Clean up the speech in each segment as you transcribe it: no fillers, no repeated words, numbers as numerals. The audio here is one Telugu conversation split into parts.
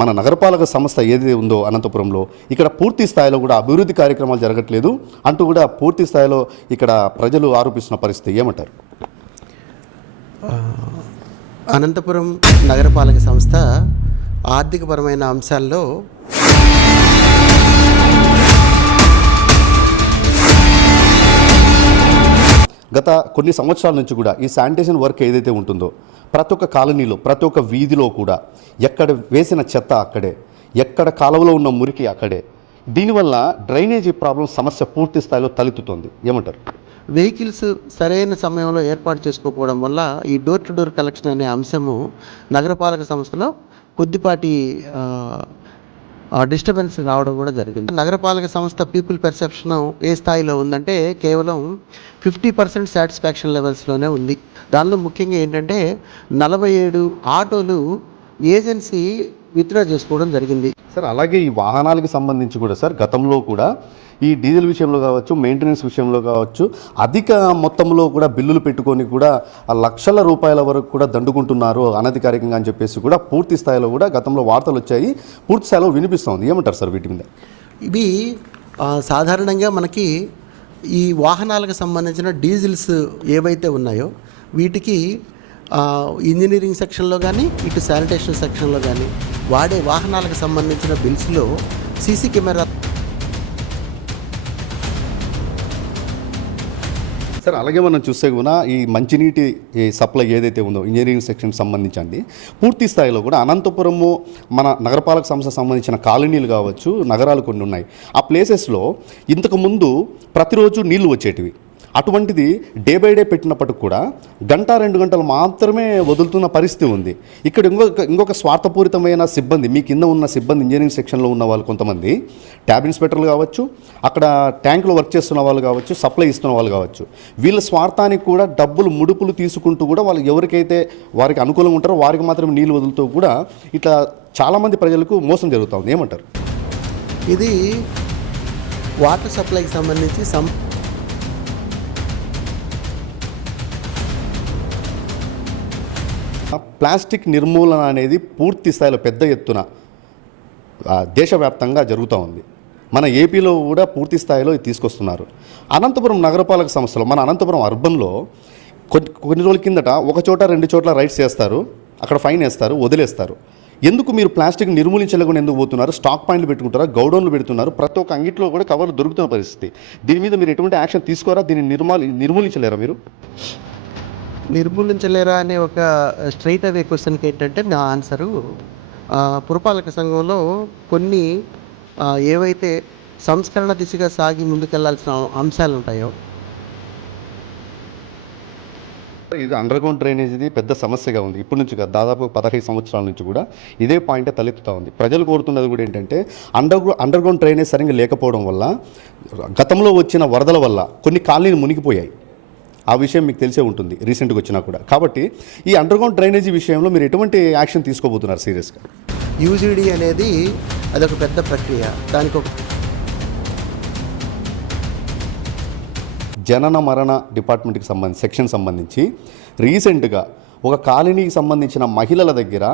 మన నగరపాలక సంస్థ ఏది ఉందో అనంతపురంలో ఇక్కడ పూర్తి స్థాయిలో కూడా అభివృద్ధి కార్యక్రమాలు జరగట్లేదు అంటూ కూడా పూర్తి స్థాయిలో ఇక్కడ ప్రజలు ఆరోపిస్తున్న పరిస్థితి ఏమంటారు? అనంతపురం నగరపాలక సంస్థ ఆర్థికపరమైన అంశాల్లో గత కొన్ని సంవత్సరాల నుంచి కూడా ఈ శానిటేషన్ వర్క్ ఏదైతే ఉంటుందో ప్రతి ఒక్క కాలనీలో ప్రతి ఒక్క వీధిలో కూడా ఎక్కడ వేసిన చెత్త అక్కడే, ఎక్కడ కాలువలో ఉన్న మురికి అక్కడే. దీనివల్ల డ్రైనేజీ ప్రాబ్లం సమస్య పూర్తి స్థాయిలో తలెత్తుతుంది. ఏమంటారు? వెహికల్స్ సరైన సమయంలో ఏర్పాటు చేసుకోకపోవడం వల్ల ఈ డోర్ టు డోర్ కలెక్షన్ అనే అంశము నగరపాలక సంస్థలో కొద్దిపాటి డిస్టర్బెన్స్ రావడం కూడా జరిగింది. నగరపాలక సంస్థ పీపుల్ పర్సెప్షన్ ఏ స్థాయిలో ఉందంటే కేవలం 50% సాటిస్ఫాక్షన్ లెవెల్స్లోనే ఉంది. దానిలో ముఖ్యంగా ఏంటంటే 47 ఆటోలు ఏజెన్సీ విత్డ్రా చేసుకోవడం జరిగింది. సార్ అలాగే ఈ వాహనాలకు సంబంధించి కూడా సార్ గతంలో కూడా ఈ డీజిల్ విషయంలో కావచ్చు, మెయింటెనెన్స్ విషయంలో కావచ్చు, అధిక మొత్తంలో కూడా బిల్లులు పెట్టుకొని కూడా లక్షల రూపాయల వరకు కూడా దండుకుంటున్నారు అనధికారికంగా అని చెప్పేసి కూడా పూర్తి స్థాయిలో కూడా గతంలో వార్తలు వచ్చాయి, పూర్తి స్థాయిలో వినిపిస్తుంది. ఏమంటారు సార్ వీటి మీద? ఇవి సాధారణంగా మనకి ఈ వాహనాలకు సంబంధించిన డీజిల్స్ ఏవైతే ఉన్నాయో వీటికి ఇంజనీరింగ్ సెక్షన్లో కానీ ఇటు శానిటేషన్ సెక్షన్లో కానీ వాడే వాహనాలకు సంబంధించిన బిల్స్లో సీసీ కెమెరా. సార్ అలాగే మనం చూస్తే కూడా ఈ మంచినీటి సప్లై ఏదైతే ఉందో ఇంజనీరింగ్ సెక్షన్కి సంబంధించింది పూర్తి స్థాయిలో కూడా అనంతపురము మన నగరపాలక సంస్థకు సంబంధించిన కాలనీలు కావచ్చు, నగరాలు కొన్ని ఉన్నాయి. ఆ ప్లేసెస్లో ఇంతకుముందు ప్రతిరోజు నీళ్లు వచ్చేటివి. అటువంటిది డే బై డే పెట్టినప్పటికి కూడా 1-2 గంటలు మాత్రమే వదులుతున్న పరిస్థితి ఉంది. ఇక్కడ ఇంకొక స్వార్థపూరితమైన సిబ్బంది, మీ కింద ఉన్న సిబ్బంది, ఇంజనీరింగ్ సెక్షన్లో ఉన్న వాళ్ళు కొంతమంది ట్యాబ్ ఇన్స్పెక్టర్లు కావచ్చు, అక్కడ ట్యాంకులో వర్క్ చేస్తున్న వాళ్ళు కావచ్చు, సప్లై ఇస్తున్న వాళ్ళు కావచ్చు, వీళ్ళ స్వార్థానికి కూడా డబ్బులు ముడుపులు తీసుకుంటూ కూడా వాళ్ళు ఎవరికైతే వారికి అనుకూలంగా ఉంటారో వారికి మాత్రమే నీళ్ళు వదులుతూ కూడా ఇట్లా చాలామంది ప్రజలకు మోసం జరుగుతూ ఉంది. ఏమంటారు? ఇది వాటర్ సప్లైకి సంబంధించి ప్లాస్టిక్ నిర్మూలన అనేది పూర్తి స్థాయిలో పెద్ద ఎత్తున దేశవ్యాప్తంగా జరుగుతూ ఉంది. మన ఏపీలో కూడా పూర్తి స్థాయిలో ఇది తీసుకొస్తున్నారు. అనంతపురం నగరపాలక సంస్థలో మన అనంతపురం అర్బన్లో కొన్ని రోజుల కిందట 1 చోట 2 చోట్ల రైడ్స్ చేస్తారు, అక్కడ ఫైన్ వేస్తారు, వదిలేస్తారు. ఎందుకు మీరు ప్లాస్టిక్ నిర్మూలించలేకుండా ఎందుకు పోతున్నారు? స్టాక్ పాయింట్లు పెట్టుకుంటారా, గౌడౌన్లు పెడుతున్నారు, ప్రతి ఒక్క అంగిట్లో కూడా కవర్లు దొరుకుతున్న పరిస్థితి. దీని మీద మీరు ఎటువంటి యాక్షన్ తీసుకోరా? దీన్ని నిర్మూలించలేరా? మీరు నిర్మూలించలేరా అనే ఒక స్ట్రైట్ అవే క్వశ్చన్కి ఏంటంటే నా ఆన్సరు పురపాలక సంఘంలో కొన్ని ఏవైతే సంస్కరణ దిశగా సాగి ముందుకెళ్లాల్సిన అంశాలు ఉంటాయో, ఇది అండర్ గ్రౌండ్ డ్రైనేజీది పెద్ద సమస్యగా ఉంది. ఇప్పటి నుంచి దాదాపు 15 సంవత్సరాల నుంచి కూడా ఇదే పాయింటే తలెత్తుతూ ఉంది. ప్రజలు కోరుతున్నది కూడా ఏంటంటే అండర్ గ్రౌండ్ డ్రైనేజ్ సరిగ్గా లేకపోవడం వల్ల గతంలో వచ్చిన వరదల వల్ల కొన్ని కాలనీలు మునిగిపోయాయి. ఆ విషయం మీకు తెలిసే ఉంటుంది రీసెంట్గా వచ్చినా కూడా. కాబట్టి ఈ అండర్ గ్రౌండ్ డ్రైనేజీ విషయంలో మీరు ఎటువంటి యాక్షన్ తీసుకోబోతున్నారు సీరియస్గా? యూజీడీ అనేది అదొక పెద్ద ప్రక్రియ. దానికి ఒక జనన మరణ డిపార్ట్మెంట్కి సెక్షన్ సంబంధించి రీసెంట్గా ఒక కాలనీకి సంబంధించిన మహిళల దగ్గర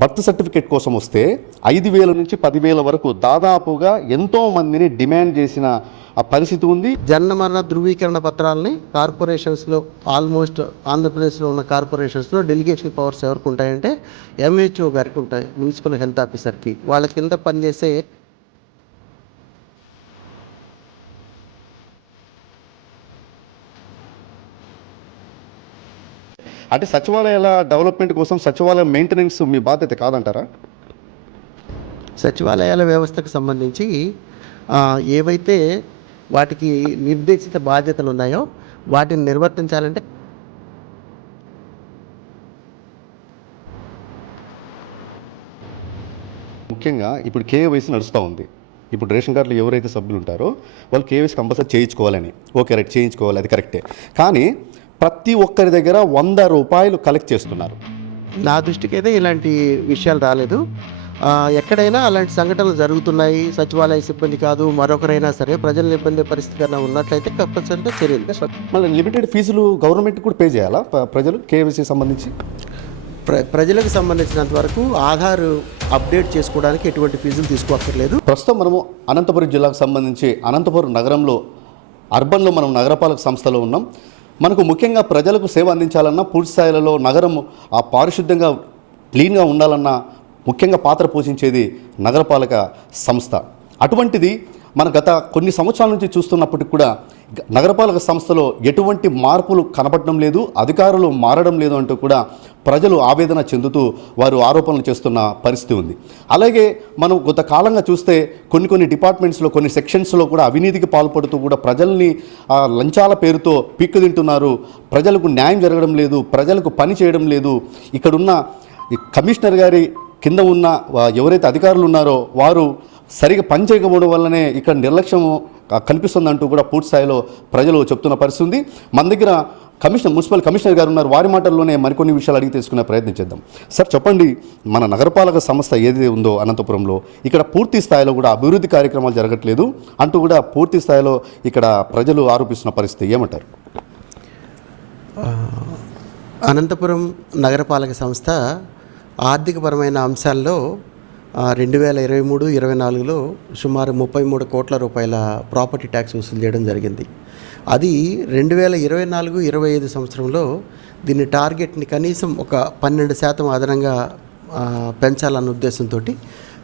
బర్త్ సర్టిఫికేట్ కోసం వస్తే 5,000 నుంచి 10,000 వరకు దాదాపుగా ఎంతోమందిని డిమాండ్ చేసిన ఆ పరిస్థితి ఉంది. జనన మరణ ధృవీకరణ పత్రాలని కార్పొరేషన్స్లో ఆల్మోస్ట్ ఆంధ్రప్రదేశ్లో ఉన్న కార్పొరేషన్స్లో డెలిగేషన్ పవర్స్ ఎవరికి ఉంటాయంటే ఎంహెచ్ఓ గారికి ఉంటాయి, మున్సిపల్ హెల్త్ ఆఫీసర్కి. వాళ్ళ కింద పనిచేసే అంటే సచివాలయాల డెవలప్మెంట్ కోసం సచివాలయ మెయింటెనెన్స్ మీ బాధ్యత కాదంటారా? సచివాలయాల వ్యవస్థకు సంబంధించి ఏవైతే వాటికి నిర్దేశిత బాధ్యతలు ఉన్నాయో వాటిని నిర్వర్తించాలంటే ముఖ్యంగా ఇప్పుడు కేవైసీ నడుస్తూ ఉంది. ఇప్పుడు రేషన్ కార్డులు ఎవరైతే సభ్యులు ఉంటారో వాళ్ళు కేవైసీ కంపల్సరీ చేయించుకోవాలని, ఓకే రైట్, చేయించుకోవాలి, అది కరెక్టే. కానీ ప్రతి ఒక్కరి దగ్గర 100 రూపాయలు కలెక్ట్ చేస్తున్నారు. నా దృష్టికి అయితే ఇలాంటి విషయాలు రాలేదు. ఎక్కడైనా అలాంటి సంఘటనలు జరుగుతున్నాయి. సచివాలయ సిబ్బంది కాదు, మరొకరైనా సరే ప్రజలను ఇబ్బంది పరిస్థితి ఉన్నట్లయితే కంపల్సరీగా చర్యలు. మళ్ళీ లిమిటెడ్ ఫీజులు గవర్నమెంట్ కూడా పే చేయాలా ప్రజలు కేవైసీ సంబంధించి? ప్రజలకు సంబంధించినంత వరకు ఆధార్ అప్డేట్ చేసుకోవడానికి ఎటువంటి ఫీజులు తీసుకోక్కర్లేదు. ప్రస్తుతం మనము అనంతపురం జిల్లాకు సంబంధించి అనంతపురం నగరంలో అర్బన్లో మనం నగరపాలక సంస్థలో ఉన్నాం. మనకు ముఖ్యంగా ప్రజలకు సేవ అందించాలన్నా పూర్తి స్థాయిలో నగరం ఆ పారిశుద్ధ్యంగా క్లీన్గా ఉండాలన్నా ముఖ్యంగా పాత్ర పోషించేది నగరపాలక సంస్థ. అటువంటిది మన గత కొన్ని సంవత్సరాల నుంచి చూస్తున్నప్పటికి కూడా నగరపాలక సంస్థలో ఎటువంటి మార్పులు కనపడడం లేదు, అధికారులు మారడం లేదు అంటూ కూడా ప్రజలు ఆవేదన చెందుతూ వారు ఆరోపణలు చేస్తున్న పరిస్థితి ఉంది. అలాగే మనం గత కాలంగా చూస్తే కొన్ని డిపార్ట్మెంట్స్లో కొన్ని సెక్షన్స్లో కూడా అవినీతికి పాల్పడుతూ కూడా ప్రజల్ని లంచాల పేరుతో పీక్కుతింటున్నారు. ప్రజలకు న్యాయం జరగడం లేదు, ప్రజలకు పని చేయడం లేదు. ఇక్కడున్న ఈ కమిషనర్ గారి కింద ఉన్న ఎవరైతే అధికారులు ఉన్నారో వారు సరిగా పని చేయకపోవడం వల్లనే ఇక్కడ నిర్లక్ష్యం కనిపిస్తుందంటూ కూడా పూర్తి స్థాయిలో ప్రజలు చెప్తున్న పరిస్థితి ఉంది. మన దగ్గర మున్సిపల్ కమిషనర్ గారు ఉన్నారు. వారి మాటల్లోనే మరికొన్ని విషయాలు అడిగి తెలుసుకునే ప్రయత్నం చేద్దాం. సార్ చెప్పండి, మన నగరపాలక సంస్థ ఏదైతే ఉందో అనంతపురంలో ఇక్కడ పూర్తి స్థాయిలో కూడా అభివృద్ధి కార్యక్రమాలు జరగట్లేదు అంటూ కూడా పూర్తి స్థాయిలో ఇక్కడ ప్రజలు ఆరోపిస్తున్న పరిస్థితి ఏమంటారు? అనంతపురం నగరపాలక సంస్థ ఆర్థికపరమైన అంశాల్లో 2023-24లో సుమారు 33 కోట్ల రూపాయల ప్రాపర్టీ ట్యాక్స్ వసూలు చేయడం జరిగింది. అది 2024-25 సంవత్సరంలో దీని టార్గెట్ని కనీసం ఒక 12% అదనంగా పెంచాలన్న ఉద్దేశంతో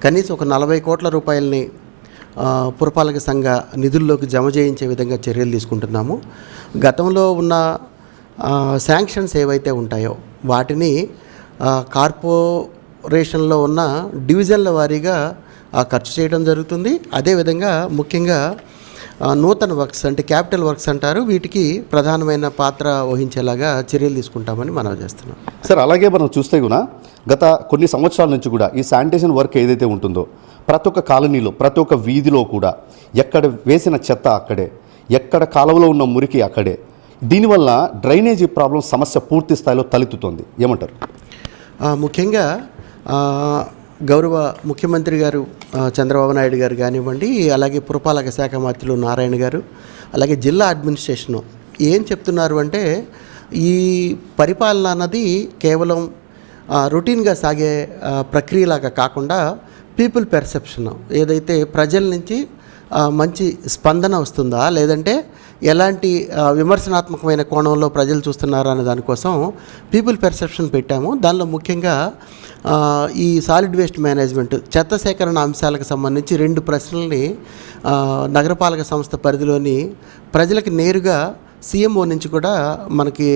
కనీసం ఒక 40 కోట్ల రూపాయలని పురపాలక సంఘ నిధుల్లోకి జమ చేయించే విధంగా చర్యలు తీసుకుంటున్నాము. గతంలో ఉన్న శాంక్షన్స్ ఏవైతే ఉంటాయో వాటిని కార్పొరేషన్లో ఉన్న డివిజన్ల వారీగా ఖర్చు చేయడం జరుగుతుంది. అదేవిధంగా ముఖ్యంగా నూతన వర్క్స్ అంటే క్యాపిటల్ వర్క్స్ అంటారు, వీటికి ప్రధానమైన పాత్ర వహించేలాగా చర్యలు తీసుకుంటామని మనం చేస్తున్నాం. సార్ అలాగే మనం చూస్తే కూడా గత కొన్ని సంవత్సరాల నుంచి కూడా ఈ శానిటేషన్ వర్క్ ఏదైతే ఉంటుందో ప్రతి ఒక్క కాలనీలో ప్రతి ఒక్క వీధిలో కూడా ఎక్కడ వేసిన చెత్త అక్కడే, ఎక్కడ కాలువలో ఉన్న మురికి అక్కడే. దీనివల్ల డ్రైనేజీ ప్రాబ్లం సమస్య పూర్తి స్థాయిలో తలెత్తుతోంది. ఏమంటారు? ముఖ్యంగా గౌరవ ముఖ్యమంత్రి గారు చంద్రబాబు నాయుడు గారు కానివ్వండి, అలాగే పురపాలక శాఖ మంత్రులు నారాయణ గారు, అలాగే జిల్లా అడ్మినిస్ట్రేషను ఏం చెప్తున్నారు అంటే ఈ పరిపాలన అన్నది కేవలం రొటీన్గా సాగే ప్రక్రియలాగా కాకుండా పీపుల్ పెర్సెప్షన్ ఏదైతే ప్రజల నుంచి మంచి స్పందన వస్తుందా లేదంటే ఎలాంటి విమర్శనాత్మకమైన కోణంలో ప్రజలు చూస్తున్నారా అనే దానికోసం పీపుల్ పెర్సెప్షన్ పెట్టాము. దానిలో ముఖ్యంగా ఈ సాలిడ్ వేస్ట్ మేనేజ్మెంట్ చెత్త సేకరణ అంశాలకు సంబంధించి 2 ప్రశ్నల్ని నగరపాలక సంస్థ పరిధిలోని ప్రజలకు నేరుగా సీఎంఓ నుంచి కూడా మనకి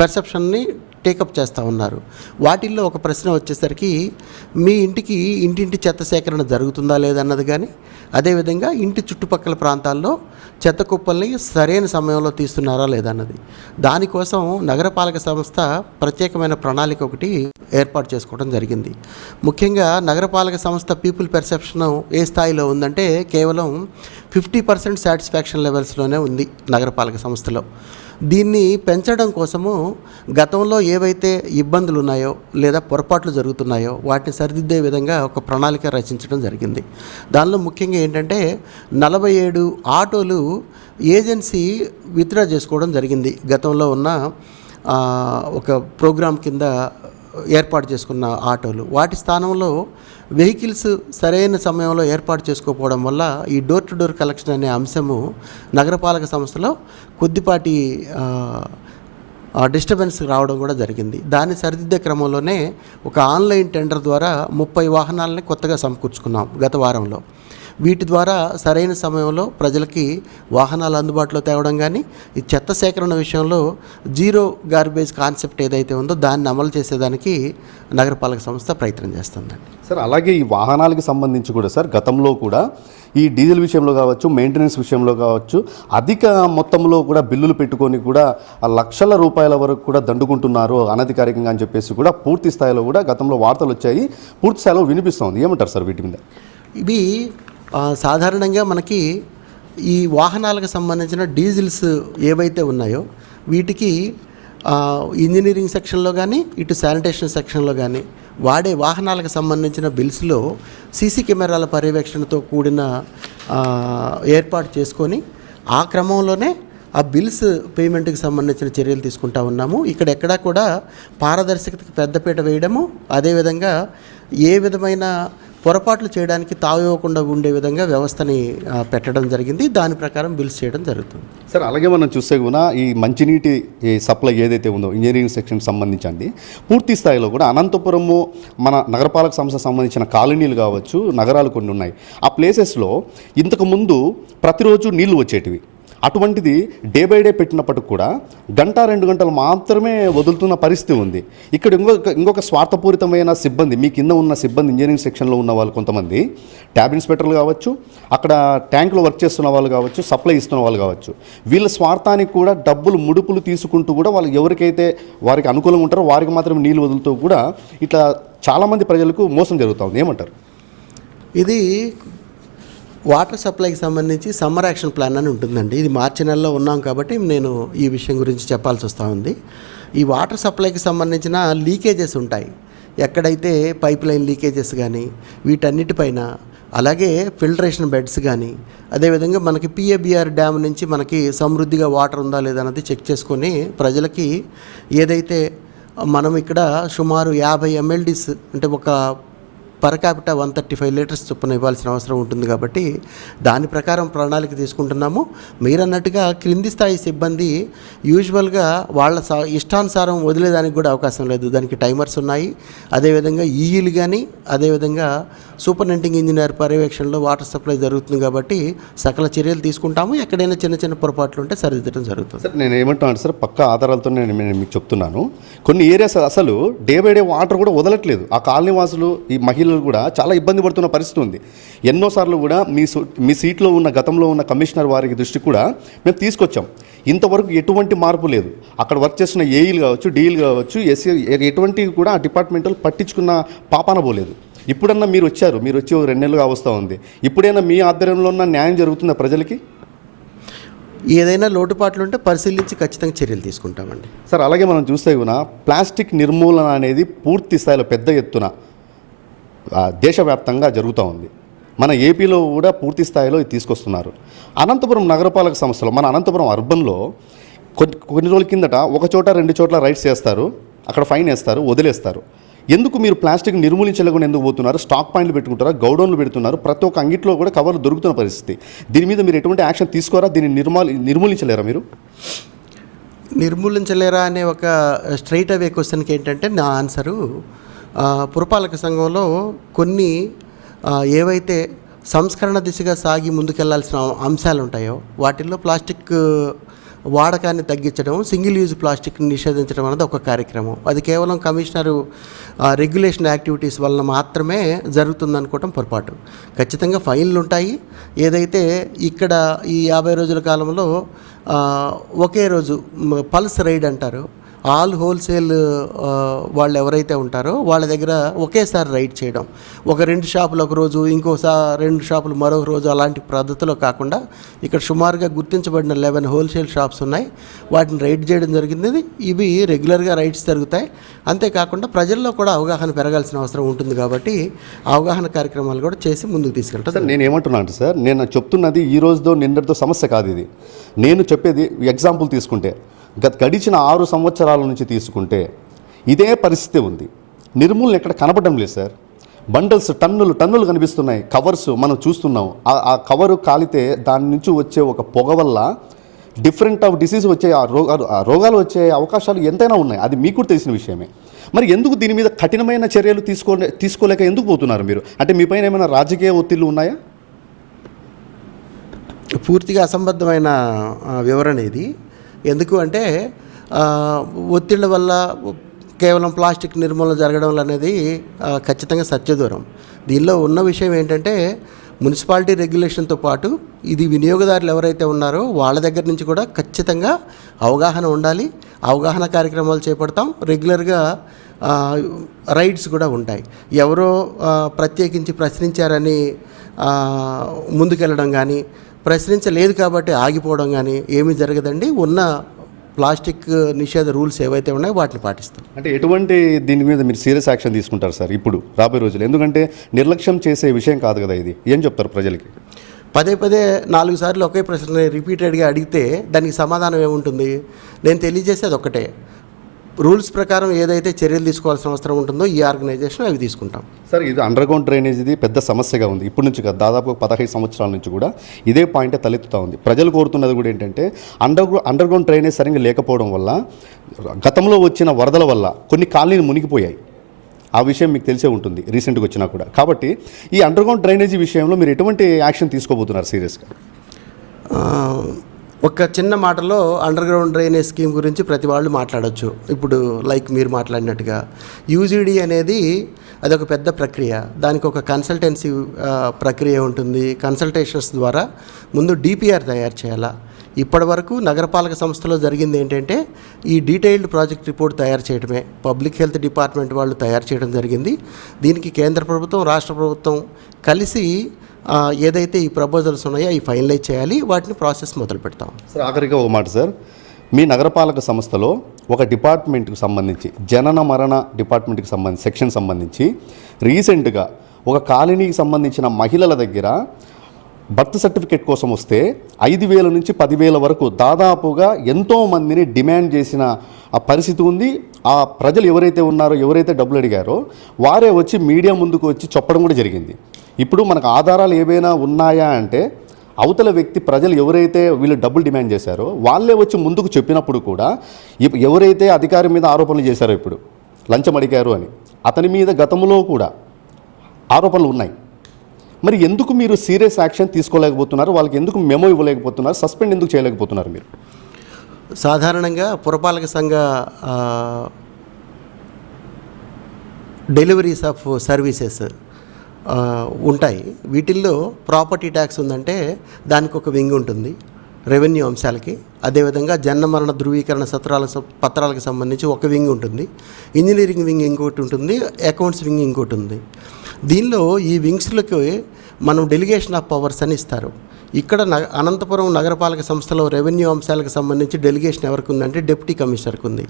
పెర్సెప్షన్ని టేకప్ చేస్తూ ఉన్నారు. వాటిల్లో ఒక ప్రశ్న వచ్చేసరికి మీ ఇంటికి ఇంటింటి చెత్త సేకరణ జరుగుతుందా లేదన్నది కానీ, అదేవిధంగా ఇంటి చుట్టుపక్కల ప్రాంతాల్లో చెత్త కుప్పల్ని సరైన సమయంలో తీస్తున్నారా లేదన్నది. దానికోసం నగరపాలక సంస్థ ప్రత్యేకమైన ప్రణాళిక ఒకటి ఏర్పాటు చేసుకోవడం జరిగింది. ముఖ్యంగా నగరపాలక సంస్థ పీపుల్ పెర్సెప్షన్ ఏ స్థాయిలో ఉందంటే కేవలం 50% సాటిస్ఫాక్షన్ లెవెల్స్లోనే ఉంది నగరపాలక సంస్థలో. దీన్ని పెంచడం కోసము గతంలో ఏవైతే ఇబ్బందులు ఉన్నాయో లేదా పొరపాట్లు జరుగుతున్నాయో వాటిని సరిదిద్దే విధంగా ఒక ప్రణాళిక రచించడం జరిగింది. దానిలో ముఖ్యంగా ఏంటంటే 47 ఆటోలు ఏజెన్సీ విత్డ్రా చేసుకోవడం జరిగింది. గతంలో ఉన్న ఒక ప్రోగ్రాం కింద ఏర్పాటు చేసుకున్న ఆటోలు, వాటి స్థానంలో వెహికల్స్ సరైన సమయంలో ఏర్పాటు చేసుకోకపోవడం వల్ల ఈ డోర్ టు డోర్ కలెక్షన్ అనే అంశము నగరపాలక సంస్థలో కొద్దిపాటి డిస్టర్బెన్స్ రావడం కూడా జరిగింది. దాన్ని సరిదిద్దే క్రమంలోనే ఒక ఆన్లైన్ టెండర్ ద్వారా 30 వాహనాలని కొత్తగా సమకూర్చుకున్నాం గత వారంలో. వీటి ద్వారా సరైన సమయంలో ప్రజలకి వాహనాలు అందుబాటులో తేవడం కానీ, ఈ చెత్త సేకరణ విషయంలో జీరో గార్బేజ్ కాన్సెప్ట్ ఏదైతే ఉందో దాన్ని అమలు చేసేదానికి నగరపాలక సంస్థ ప్రయత్నం చేస్తుందండి. సార్ అలాగే ఈ వాహనాలకు సంబంధించి కూడా సార్ గతంలో కూడా ఈ డీజిల్ విషయంలో కావచ్చు, మెయింటెనెన్స్ విషయంలో కావచ్చు, అధిక మొత్తంలో కూడా బిల్లులు పెట్టుకొని కూడా లక్షల రూపాయల వరకు కూడా దండుకుంటున్నారు అనధికారికంగా అని చెప్పేసి కూడా పూర్తి స్థాయిలో కూడా గతంలో వార్తలు వచ్చాయి, పూర్తి స్థాయిలో వినిపిస్తుంది. ఏమంటారు సార్ వీటి మీద? ఇవి సాధారణంగా మనకి ఈ వాహనాలకు సంబంధించిన డీజిల్స్ ఏవైతే ఉన్నాయో వీటికి ఇంజనీరింగ్ సెక్షన్లో కానీ ఇటు శానిటేషన్ సెక్షన్లో కానీ వాడే వాహనాలకు సంబంధించిన బిల్స్లో సీసీ కెమెరాల పర్యవేక్షణతో కూడిన ఏర్పాటు చేసుకొని ఆ క్రమంలోనే ఆ బిల్స్ పేమెంట్కి సంబంధించిన చర్యలు తీసుకుంటా ఉన్నాము. ఇక్కడ ఎక్కడా కూడా పారదర్శకతకు పెద్దపీట వేయడము, అదేవిధంగా ఏ విధమైన పొరపాట్లు చేయడానికి తావివ్వకుండా ఉండే విధంగా వ్యవస్థని పెట్టడం జరిగింది. దాని ప్రకారం బిల్స్ చేయడం జరుగుతుంది. సార్ అలాగే మనం చూస్తే కూడా ఈ మంచినీటి ఈ సప్లై ఏదైతే ఉందో ఇంజనీరింగ్ సెక్షన్ సంబంధించింది పూర్తి స్థాయిలో కూడా అనంతపురము మన నగరపాలక సంస్థ సంబంధించిన కాలనీలు కావచ్చు, నగరాలు కొన్ని ఉన్నాయి. ఆ ప్లేసెస్లో ఇంతకుముందు ప్రతిరోజు నీళ్లు వచ్చేటివి. అటువంటిది డే బై డే పెట్టినప్పటికి కూడా 1-2 గంటలు మాత్రమే వదులుతున్న పరిస్థితి ఉంది. ఇక్కడ ఇంకొక స్వార్థపూరితమైన సిబ్బంది, మీ కింద ఉన్న సిబ్బంది, ఇంజనీరింగ్ సెక్షన్లో ఉన్న వాళ్ళు కొంతమంది ట్యాబ్ ఇన్స్పెక్టర్లు కావచ్చు, అక్కడ ట్యాంకులో వర్క్ చేస్తున్న వాళ్ళు కావచ్చు, సప్లై ఇస్తున్న వాళ్ళు కావచ్చు, వీళ్ళ స్వార్థానికి కూడా డబ్బులు ముడుపులు తీసుకుంటూ కూడా వాళ్ళు ఎవరికైతే వారికి అనుకూలంగా ఉంటారో వారికి మాత్రమే నీళ్ళు వదులుతూ కూడా ఇట్లా చాలామంది ప్రజలకు మోసం జరుగుతూ ఉంది. ఏమంటారు? ఇది వాటర్ సప్లైకి సంబంధించి సమ్మర్ యాక్షన్ ప్లాన్ అని ఉంటుందండి. ఇది మార్చి నెలలో ఉన్నాం కాబట్టి నేను ఈ విషయం గురించి చెప్పాల్సి వస్తూ ఉంది. ఈ వాటర్ సప్లైకి సంబంధించిన లీకేజెస్ ఉంటాయి. ఎక్కడైతే పైప్ లైన్ లీకేజెస్ కానీ వీటన్నిటిపైన, అలాగే ఫిల్టరేషన్ బెడ్స్ కానీ, అదేవిధంగా మనకి పిఏబిఆర్ డ్యామ్ నుంచి మనకి సమృద్ధిగా వాటర్ ఉందా లేదా అన్నది చెక్ చేసుకొని ప్రజలకి ఏదైతే మనం ఇక్కడ సుమారు 50 MLDs అంటే ఒక పర్ క్యాపిటా 135 లీటర్స్ చొప్పున ఇవ్వాల్సిన అవసరం ఉంటుంది. కాబట్టి దాని ప్రకారం ప్రణాళిక తీసుకుంటున్నాము. మీరన్నట్టుగా క్రింది స్థాయి సిబ్బంది యూజువల్గా వాళ్ళ ఇష్టానుసారం వదిలేదానికి కూడా అవకాశం లేదు. దానికి టైమర్స్ ఉన్నాయి. అదేవిధంగా ఈఈలు కానీ, అదేవిధంగా సూపరింటెండింగ్ ఇంజనీర్ పర్యవేక్షణలో వాటర్ సప్లై జరుగుతుంది. కాబట్టి సకల చర్యలు తీసుకుంటాము. ఎక్కడైనా చిన్న చిన్న పొరపాట్లు ఉంటే సరిదిద్దడం జరుగుతుంది. సార్ నేను ఏమంటున్నాను సార్, పక్కా ఆధారాలతో నేను మీకు చెప్తున్నాను. కొన్ని ఏరియాస్ అసలు డే బై డే వాటర్ కూడా వదలట్లేదు. ఆ కాలనీ వాసులు, ఈ మహిళలు కూడా చాలా ఇబ్బంది పడుతున్న పరిస్థితి ఉంది. ఎన్నోసార్లు కూడా మీ సీట్లో ఉన్న గతంలో ఉన్న కమిషనర్ వారికి దృష్టి కూడా మేము తీసుకొచ్చాం. ఇంతవరకు ఎటువంటి మార్పు లేదు. అక్కడ వర్క్ చేస్తున్న ఏఈలు కావచ్చు, డీఈలు కావచ్చు, ఎస్సీ ఎటువంటివి కూడా ఆ డిపార్ట్మెంటల్ పట్టించుకున్న పాపాన పోలేదు. ఇప్పుడన్నా మీరు వచ్చి ఒక 2 నెలలుగా వస్తూ ఉంది. ఇప్పుడైనా మీ ఆధ్వర్యంలో ఉన్న న్యాయం జరుగుతుందా ప్రజలకి? ఏదైనా లోటుపాట్లు ఉంటే పరిశీలించి ఖచ్చితంగా చర్యలు తీసుకుంటామండి. సార్ అలాగే మనం చూస్తే కూడా ప్లాస్టిక్ నిర్మూలన అనేది పూర్తి స్థాయిలో పెద్ద ఎత్తున దేశవ్యాప్తంగా జరుగుతూ ఉంది. మన ఏపీలో కూడా పూర్తి స్థాయిలో ఇది తీసుకొస్తున్నారు. అనంతపురం నగరపాలక సంస్థలో, మన అనంతపురం అర్బన్లో కొన్ని రోజుల కిందట 1 చోట 2 చోట్ల రైడ్స్ చేస్తారు, అక్కడ ఫైన్ వేస్తారు, వదిలేస్తారు. ఎందుకు మీరు ప్లాస్టిక్ నిర్మూలించలేకుండా ఎందుకు పోతున్నారు? స్టాక్ పాయింట్లు పెట్టుకుంటారా, గౌడౌన్లు పెడుతున్నారు, ప్రతి ఒక్క అంగిట్లో కూడా కవర్లు దొరుకుతున్న పరిస్థితి. దీని మీద మీరు ఎటువంటి యాక్షన్ తీసుకోరా? దీన్ని నిర్మూలించలేరా మీరు? నిర్మూలించలేరా అనే ఒక స్ట్రైట్ అవే క్వశ్చన్కి ఏంటంటే నా ఆన్సరు, పురపాలక సంఘంలో కొన్ని ఏవైతే సంస్కరణ దిశగా సాగి ముందుకెళ్లాల్సిన అంశాలు ఉంటాయో వాటిల్లో ప్లాస్టిక్ వాడకాన్ని తగ్గించడం, సింగిల్ యూజ్ ప్లాస్టిక్ని నిషేధించడం అనేది ఒక కార్యక్రమం. అది కేవలం కమిషనరు రెగ్యులేషన్ యాక్టివిటీస్ వలన మాత్రమే జరుగుతుందనుకోవటం పొరపాటు. ఖచ్చితంగా ఫైన్లు ఉంటాయి. ఏదైతే ఇక్కడ ఈ 50 రోజుల కాలంలో ఒకే రోజు పల్స్ రైడ్ అంటారు, ఆల్ హోల్సేల్ వాళ్ళు ఎవరైతే ఉంటారో వాళ్ళ దగ్గర ఒకేసారి రైడ్ చేయడం, ఒక 2 షాపులు ఒక రోజు, ఇంకోసారి 2 షాపులు మరొక రోజు, అలాంటి పద్ధతిలో కాకుండా ఇక్కడ సుమారుగా గుర్తించబడిన 11 హోల్సేల్ షాప్స్ ఉన్నాయి. వాటిని రైడ్ చేయడం జరిగింది. ఇవి రెగ్యులర్గా రైడ్స్ జరుగుతాయి. అంతేకాకుండా ప్రజల్లో కూడా అవగాహన పెరగాల్సిన అవసరం ఉంటుంది. కాబట్టి అవగాహన కార్యక్రమాలు కూడా చేసి ముందుకు తీసుకెళ్తాం. సార్ నేను ఏమంటున్నాను సార్, నేను చెప్తున్నది ఈ రోజుతో నిన్నటితో సమస్య కాదు. ఇది నేను చెప్పేది ఎగ్జాంపుల్ తీసుకుంటే గడిచిన 6 సంవత్సరాల నుంచి తీసుకుంటే ఇదే పరిస్థితి ఉంది. నిర్మూలన ఎక్కడ కనపడడం లేదు సార్. బండల్స్ టన్నులు కనిపిస్తున్నాయి. కవర్స్ మనం చూస్తున్నాం. ఆ కవరు కాలితే దాని నుంచి వచ్చే ఒక పొగ వల్ల డిఫరెంట్ ఆఫ్ డిసీజ్ వచ్చే రోగాలు వచ్చే అవకాశాలు ఎంతైనా ఉన్నాయి. అది మీకు కూడా తెలిసిన విషయమే. మరి ఎందుకు దీని మీద కఠినమైన చర్యలు తీసుకోలేక ఎందుకు పోతున్నారు మీరు? అంటే మీ పైన ఏమైనా రాజకీయ ఒత్తిళ్లు ఉన్నాయా? పూర్తిగా అసంబద్ధమైన వివరణ ఇది. ఎందుకు అంటే ఒత్తిళ్ల వల్ల కేవలం ప్లాస్టిక్ నిర్మూలన జరగడం అనేది ఖచ్చితంగా సత్యదూరం. దీనిలో ఉన్న విషయం ఏంటంటే మున్సిపాలిటీ రెగ్యులేషన్తో పాటు ఇది వినియోగదారులు ఎవరైతే ఉన్నారో వాళ్ళ దగ్గర నుంచి కూడా ఖచ్చితంగా అవగాహన ఉండాలి. అవగాహన కార్యక్రమాలు చేపడతాం. రెగ్యులర్గా రైడ్స్ కూడా ఉంటాయి. ఎవరో ప్రత్యేకించి ప్రశ్నించారని ముందుకెళ్ళడం కానీ, ప్రశ్నించలేదు కాబట్టి ఆగిపోవడం కానీ ఏమీ జరగదండి. ఉన్న ప్లాస్టిక్ నిషేధ రూల్స్ ఏవైతే ఉన్నాయో వాటిని పాటిస్తాం. అంటే ఎటువంటి దీని మీద మీరు సీరియస్ యాక్షన్ తీసుకుంటారు సార్ ఇప్పుడు రాబోయే రోజులు? ఎందుకంటే నిర్లక్ష్యం చేసే విషయం కాదు కదా ఇది. ఏం చెప్తారు ప్రజలకి? పదే పదే 4 సార్లు ఒకే ప్రశ్న రిపీటెడ్గా అడిగితే దానికి సమాధానం ఏముంటుంది? నేను తెలియజేసేది ఒకటే, రూల్స్ ప్రకారం ఏదైతే చర్యలు తీసుకోవాల్సిన అవసరం ఉంటుందో ఈ ఆర్గనైజేషన్ అవి తీసుకుంటాం. సార్, ఇది అండర్ గ్రౌండ్ డ్రైనేజ్ ఇది పెద్ద సమస్యగా ఉంది. ఇప్పటి నుంచి కాదు, దాదాపు 15 సంవత్సరాల నుంచి కూడా ఇదే పాయింటే తలెత్తుతూ ఉంది. ప్రజలు కోరుతున్నది కూడా ఏంటంటే అండర్ గ్రౌండ్ డ్రైనేజ్ సరిగ్గా లేకపోవడం వల్ల గతంలో వచ్చిన వరదల వల్ల కొన్ని కాలనీలు మునిగిపోయాయి. ఆ విషయం మీకు తెలిసే ఉంటుంది రీసెంట్గా వచ్చినా కూడా. కాబట్టి ఈ అండర్ గ్రౌండ్ డ్రైనేజీ విషయంలో మీరు ఎటువంటి యాక్షన్ తీసుకోబోతున్నారు సీరియస్గా? ఒక చిన్న మాటలో అండర్ గ్రౌండ్ డ్రైనేజ్ స్కీమ్ గురించి ప్రతి వాళ్ళు మాట్లాడవచ్చు. ఇప్పుడు లైక్ మీరు మాట్లాడినట్టుగా యూజీడీ అనేది అదొక పెద్ద ప్రక్రియ. దానికి ఒక కన్సల్టెన్సీ ప్రక్రియ ఉంటుంది. కన్సల్టేషన్స్ ద్వారా ముందు డిపిఆర్ తయారు చేయాలా. ఇప్పటి వరకు నగరపాలక సంస్థలో జరిగింది ఏంటంటే ఈ డీటెయిల్డ్ ప్రాజెక్ట్ రిపోర్ట్ తయారు చేయడమే. పబ్లిక్ హెల్త్ డిపార్ట్మెంట్ వాళ్ళు తయారు చేయడం జరిగింది. దీనికి కేంద్ర ప్రభుత్వం, రాష్ట్ర ప్రభుత్వం కలిసి ఏదైతే ఈ ప్రపోజల్స్ ఉన్నాయో అవి ఫైనలైజ్ చేయాలి. వాటిని ప్రాసెస్ మొదలు పెడతాం. సార్, ఆఖరిగా ఒక మాట సార్, మీ నగరపాలక సంస్థలో ఒక డిపార్ట్మెంట్కి సంబంధించి జనన మరణ డిపార్ట్మెంట్కి సంబంధించి సెక్షన్ సంబంధించి రీసెంట్గా ఒక కాలనీకి సంబంధించిన మహిళల దగ్గర బర్త్ సర్టిఫికేట్ కోసం వస్తే 5,000 నుంచి 10,000 వరకు దాదాపుగా ఎంతోమందిని డిమాండ్ చేసిన ఆ పరిస్థితి ఉంది. ఆ ప్రజలు ఎవరైతే ఉన్నారో, ఎవరైతే డబ్బులు అడిగారో వారే వచ్చి మీడియా ముందుకు వచ్చి చెప్పడం కూడా జరిగింది. ఇప్పుడు మనకు ఆధారాలు ఏవైనా ఉన్నాయా అంటే అవతల వ్యక్తి ప్రజలు ఎవరైతే వీళ్ళు డబ్బులు డిమాండ్ చేశారో వాళ్ళే వచ్చి ముందుకు చెప్పినప్పుడు కూడా ఎవరైతే అధికారి మీద ఆరోపణలు చేశారో ఇప్పుడు లంచం అడిగారు అని అతని మీద గతంలో కూడా ఆరోపణలు ఉన్నాయి. మరి ఎందుకు మీరు సీరియస్ యాక్షన్ తీసుకోలేకపోతున్నారు? వాళ్ళకి ఎందుకు మెమో ఇవ్వలేకపోతున్నారు? సస్పెండ్ ఎందుకు చేయలేకపోతున్నారు మీరు? సాధారణంగా పురపాలక సంఘ డెలివరీస్ ఆఫ్ సర్వీసెస్ ఉంటాయి. వీటిల్లో ప్రాపర్టీ ట్యాక్స్ ఉందంటే దానికి ఒక వింగ్ ఉంటుంది రెవెన్యూ అంశాలకి. అదేవిధంగా జన్మ మరణ ధృవీకరణ పత్రాలకు సంబంధించి ఒక వింగ్ ఉంటుంది. ఇంజనీరింగ్ వింగ్ ఇంకోటి ఉంటుంది. అకౌంట్స్ వింగ్ ఇంకోటి ఉంది. దీనిలో ఈ వింగ్స్లకి మనం డెలిగేషన్ ఆఫ్ పవర్స్ అని ఇస్తారు. ఇక్కడ అనంతపురం నగరపాలక సంస్థలో రెవెన్యూ అంశాలకు సంబంధించి డెలిగేషన్ ఎవరికి ఉందంటే డిప్యూటీ కమిషనర్కి ఉంది.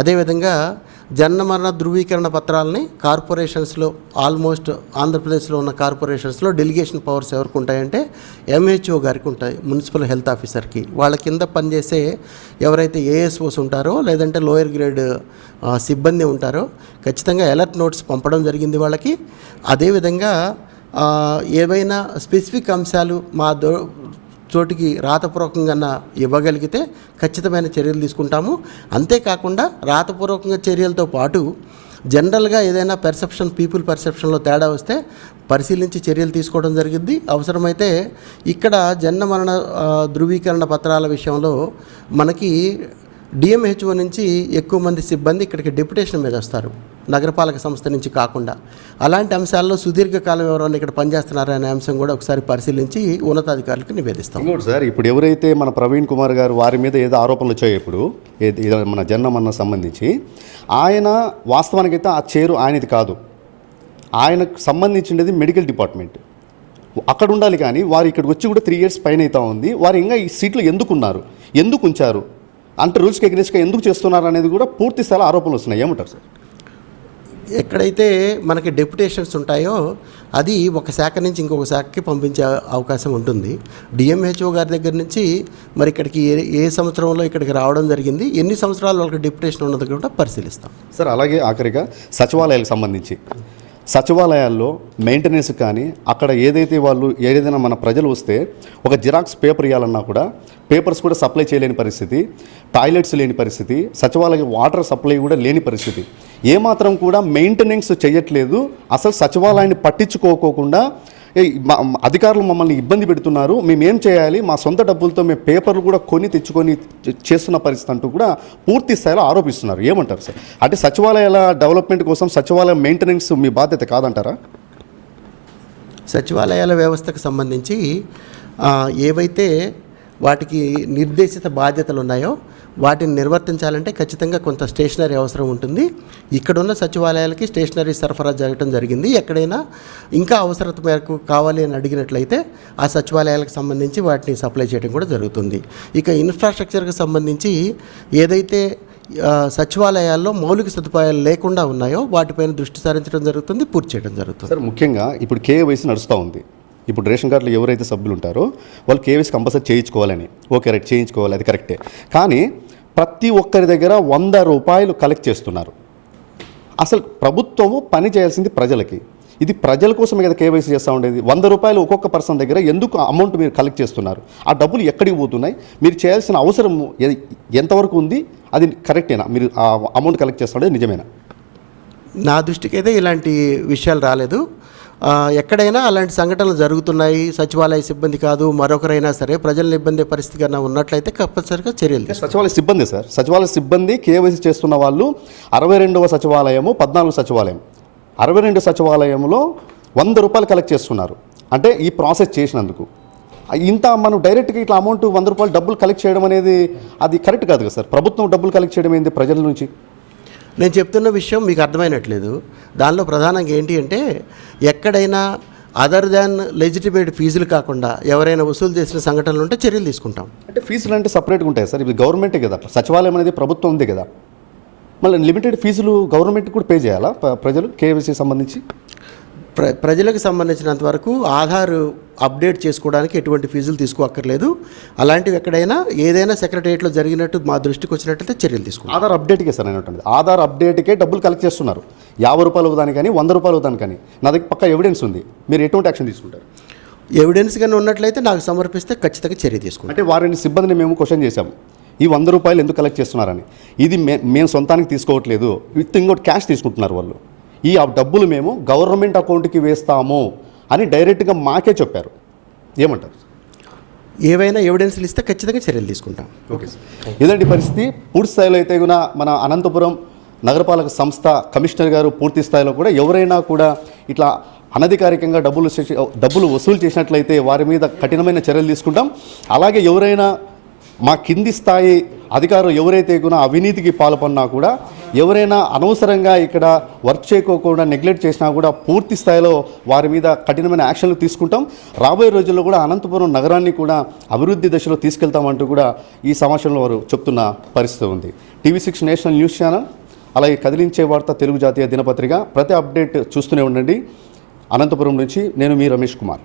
అదేవిధంగా జన్మ మరణ ధృవీకరణ పత్రాలని కార్పొరేషన్స్లో ఆల్మోస్ట్ ఆంధ్రప్రదేశ్లో ఉన్న కార్పొరేషన్స్లో డెలిగేషన్ పవర్స్ ఎవరికి ఉంటాయంటే ఎంహెచ్ఓ గారికి ఉంటాయి, మున్సిపల్ హెల్త్ ఆఫీసర్కి. వాళ్ళ కింద పనిచేసే ఎవరైతే ఏఎస్ఓస్ ఉంటారో లేదంటే లోయర్ గ్రేడ్ సిబ్బంది ఉంటారో ఖచ్చితంగా అలర్ట్ నోట్స్ పంపడం జరిగింది వాళ్ళకి. అదేవిధంగా ఏవైనా స్పెసిఫిక్ అంశాలు మా చోటికి రాతపూర్వకంగా ఇవ్వగలిగితే ఖచ్చితమైన చర్యలు తీసుకుంటాము. అంతేకాకుండా రాతపూర్వకంగా చర్యలతో పాటు జనరల్గా ఏదైనా పీపుల్ పర్సెప్షన్లో తేడా వస్తే పరిశీలించి చర్యలు తీసుకోవడం జరిగింది. అవసరమైతే ఇక్కడ జన్మ మరణ ధృవీకరణ పత్రాల విషయంలో మనకి డిఎంహెచ్ఓ నుంచి ఎక్కువ మంది సిబ్బంది ఇక్కడికి డెప్యుటేషన్ మీద వస్తారు, నగరపాలక సంస్థ నుంచి కాకుండా. అలాంటి అంశాల్లో సుదీర్ఘకాలం ఎవరైనా ఇక్కడ పనిచేస్తున్నారనే అంశం కూడా ఒకసారి పరిశీలించి ఉన్నతాధికారులకు నివేదిస్తాం. ఇంకోటి సార్, ఇప్పుడు ఎవరైతే మన ప్రవీణ్ కుమార్ గారు వారి మీద ఏదో ఆరోపణలు వచ్చాయి ఇప్పుడు మన జన్మన్న సంబంధించి, ఆయన వాస్తవానికైతే ఆ చైరు ఆయనది కాదు, ఆయనకు సంబంధించినది మెడికల్ డిపార్ట్మెంట్. అక్కడ ఉండాలి. కానీ వారు ఇక్కడికి వచ్చి కూడా 3 years పైన అవుతా ఉంది. వారు ఇంకా ఈ సీట్లు ఎందుకున్నారు, ఎందుకు ఉంచారు అంటే రూల్స్కి ఎగ్నెస్ట్గా ఎందుకు చేస్తున్నారు అనేది కూడా పూర్తి స్థాయిలో ఆరోపణలు వస్తున్నాయి. ఏమంటారు సార్? ఎక్కడైతే మనకి డెప్యుటేషన్స్ ఉంటాయో అది ఒక శాఖ నుంచి ఇంకొక శాఖకి పంపించే అవకాశం ఉంటుంది. డిఎంహెచ్ఓ గారి దగ్గర నుంచి మరి ఇక్కడికి ఏ సంవత్సరంలో ఇక్కడికి రావడం జరిగింది, ఎన్ని సంవత్సరాలు వాళ్ళకి డెప్యుటేషన్ ఉన్నది కూడా పరిశీలిస్తాం. సార్, అలాగే ఆఖరిగా సచివాలయాలకు సంబంధించి సచివాలయాల్లో మెయింటెనెన్స్ కానీ అక్కడ ఏదైనా మన ప్రజలు వస్తే ఒక జిరాక్స్ పేపర్ ఇవ్వాలన్నా కూడా పేపర్స్ కూడా సప్లై చేయలేని పరిస్థితి, టాయిలెట్స్ లేని పరిస్థితి, సచివాలయ వాటర్ సప్లై కూడా లేని పరిస్థితి. ఏమాత్రం కూడా మెయింటెనెన్స్ చేయట్లేదు. అసలు సచివాలయాన్ని పట్టించుకోకుండా అధికారులు మమ్మల్ని ఇబ్బంది పెడుతున్నారు, మేమేం చేయాలి, మా సొంత డబ్బులతో మేము పేపర్లు కూడా తెచ్చుకొని చేస్తున్న పరిస్థితి అంటూ కూడా పూర్తి స్థాయిలో ఆరోపిస్తున్నారు. ఏమంటారు సార్? అంటే సచివాలయాల డెవలప్మెంట్ కోసం సచివాలయ మెయింటెనెన్స్ మీ బాధ్యత కాదంటారా? సచివాలయాల వ్యవస్థకు సంబంధించి ఏవైతే వాటికి నిర్దేశిత బాధ్యతలు ఉన్నాయో వాటిని నిర్వర్తించాలంటే ఖచ్చితంగా కొంత స్టేషనరీ అవసరం ఉంటుంది. ఇక్కడున్న సచివాలయాలకి స్టేషనరీ సరఫరా జరగడం జరిగింది. ఎక్కడైనా ఇంకా అవసరత మేరకు కావాలి అని అడిగినట్లయితే ఆ సచివాలయాలకు సంబంధించి వాటిని సప్లై చేయడం కూడా జరుగుతుంది. ఇక ఇన్ఫ్రాస్ట్రక్చర్కి సంబంధించి ఏదైతే సచివాలయాల్లో మౌలిక సదుపాయాలు లేకుండా ఉన్నాయో వాటిపైన దృష్టి సారించడం జరుగుతుంది, పూర్తి చేయడం జరుగుతుంది. సార్, ముఖ్యంగా ఇప్పుడు కేవైసీ నడుస్తూ ఉంది. ఇప్పుడు రేషన్ కార్డులో ఎవరైతే సభ్యులు ఉంటారో వాళ్ళు కేవైసీ కంపల్సరీ చేయించుకోవాలని, ఓకే రైట్ చేయించుకోవాలి, అది కరెక్టే. కానీ ప్రతి ఒక్కరి దగ్గర 100 రూపాయలు కలెక్ట్ చేస్తున్నారు. అసలు ప్రభుత్వము పని చేయాల్సింది ప్రజలకి. ఇది ప్రజల కోసమే కదా కేవైసీ చేస్తూ ఉండేది. 100 రూపాయలు ఒక్కొక్క పర్సన్ దగ్గర ఎందుకు అమౌంట్ మీరు కలెక్ట్ చేస్తున్నారు? ఆ డబ్బులు ఎక్కడికి పోతున్నాయి? మీరు చేయాల్సిన అవసరం ఎంతవరకు ఉంది? అది కరెక్టేనా? మీరు ఆ అమౌంట్ కలెక్ట్ చేస్తుండే నిజమేనా? నా దృష్టికి అయితే ఇలాంటి విషయాలు రాలేదు. ఎక్కడైనా అలాంటి సంఘటనలు జరుగుతున్నాయి, సచివాలయ సిబ్బంది కాదు మరొకరైనా సరే ప్రజలను ఇబ్బంది పరిస్థితి కన్నా ఉన్నట్లయితే కంపల్సరిగా చర్యలు తీసుకోవాలి. సచివాలయ సిబ్బంది సార్, సచివాలయ సిబ్బంది కేవైసీ చేస్తున్న వాళ్ళు 62వ సచివాలయము, 14 సచివాలయం, 62 సచివాలయంలో 100 రూపాయలు కలెక్ట్ చేస్తున్నారు. అంటే ఈ ప్రాసెస్ చేసినందుకు ఇంత మనం డైరెక్ట్గా ఇట్లా అమౌంట్ 100 రూపాయలు డబ్బులు కలెక్ట్ చేయడం అనేది అది కరెక్ట్ కాదు కదా సార్. ప్రభుత్వం డబ్బులు కలెక్ట్ చేయడం ఏంది ప్రజల నుంచి? నేను చెప్తున్న విషయం మీకు అర్థమైనట్లేదు. దానిలో ప్రధానంగా ఏంటి అంటే ఎక్కడైనా అదర్ దాన్ లెజిటిమేట్ ఫీజులు కాకుండా ఎవరైనా వసూలు చేసిన సంఘటనలు ఉంటే చర్యలు తీసుకుంటాం. అంటే ఫీజులు అంటే సపరేట్గా ఉంటాయి సార్. ఇది గవర్నమెంటే కదా, సచివాలయం అనేది ప్రభుత్వం ఉంది కదా, మళ్ళీ లిమిటెడ్ ఫీజులు గవర్నమెంట్ కూడా పే చేయాలా ప్రజలు కేవైసీ సంబంధించి? ప్రజలకు సంబంధించినంత వరకు ఆధార్ అప్డేట్ చేసుకోవడానికి ఎటువంటి ఫీజులు తీసుకోక్కర్లేదు. అలాంటివి ఎక్కడైనా ఏదైనా సెక్రటరియట్లో జరిగినట్టు మా దృష్టికి వచ్చినట్లయితే చర్యలు తీసుకుంటాం. ఆధార్ అప్డేట్కే సార్ నేను ఉంటుంది. ఆధార్ అప్డేట్కే డబ్బులు కలెక్ట్ చేస్తున్నారు. 50 రూపాయలు అవుతాను కానీ 100 రూపాయలు అవుతాను కానీ నా దగ్గర పక్కా ఎవిడెన్స్ ఉంది. మీరు ఎటువంటి యాక్షన్ తీసుకుంటారు? ఎవిడెన్స్ కానీ ఉన్నట్లయితే నాకు సమర్పిస్తే ఖచ్చితంగా చర్య తీసుకుంటాం. అంటే వారిని సిబ్బందిని మేము క్వశ్చన్ చేశాము, ఈ 100 రూపాయలు ఎందుకు కలెక్ట్ చేస్తున్నారని. ఇది మేము సొంతానికి తీసుకోవట్లేదు, విత్ ఇంకోటి క్యాష్ తీసుకుంటున్నారు వాళ్ళు. ఈ డబ్బులు మేము గవర్నమెంట్ అకౌంట్కి వేస్తాము అని డైరెక్ట్గా మాకే చెప్పారు. ఏమంటారు? ఏవైనా ఎవిడెన్స్లు ఇస్తే ఖచ్చితంగా చర్యలు తీసుకుంటాం. Okay sir. ఇదండి పరిస్థితి. పూర్తి స్థాయిలో అయితే కూడా మన అనంతపురం నగరపాలక సంస్థ కమిషనర్ గారు పూర్తి స్థాయిలో కూడా ఎవరైనా కూడా ఇట్లా అనధికారికంగా డబ్బులు వసూలు చేసినట్లయితే వారి మీద కఠినమైన చర్యలు తీసుకుంటాం. అలాగే ఎవరైనా మా కింది స్థాయి అధికారులు ఎవరైతే కూడా అవినీతికి పాల్పడినా కూడా, ఎవరైనా అనవసరంగా ఇక్కడ వర్క్ చేయకోకుండా నెగ్లెక్ట్ చేసినా కూడా పూర్తి స్థాయిలో వారి మీద కఠినమైన యాక్షన్లు తీసుకుంటాం. రాబోయే రోజుల్లో కూడా అనంతపురం నగరాన్ని కూడా అభివృద్ధి దశలో తీసుకెళ్తామంటూ కూడా ఈ సమావేశంలో వారు చెప్తున్న పరిస్థితి ఉంది. TV6 నేషనల్ న్యూస్ ఛానల్, అలాగే కదిలించే వార్త తెలుగు జాతీయ దినపత్రిక, ప్రతి అప్డేట్ చూస్తూనే ఉండండి. అనంతపురం నుంచి నేను మీ రమేష్ కుమార్.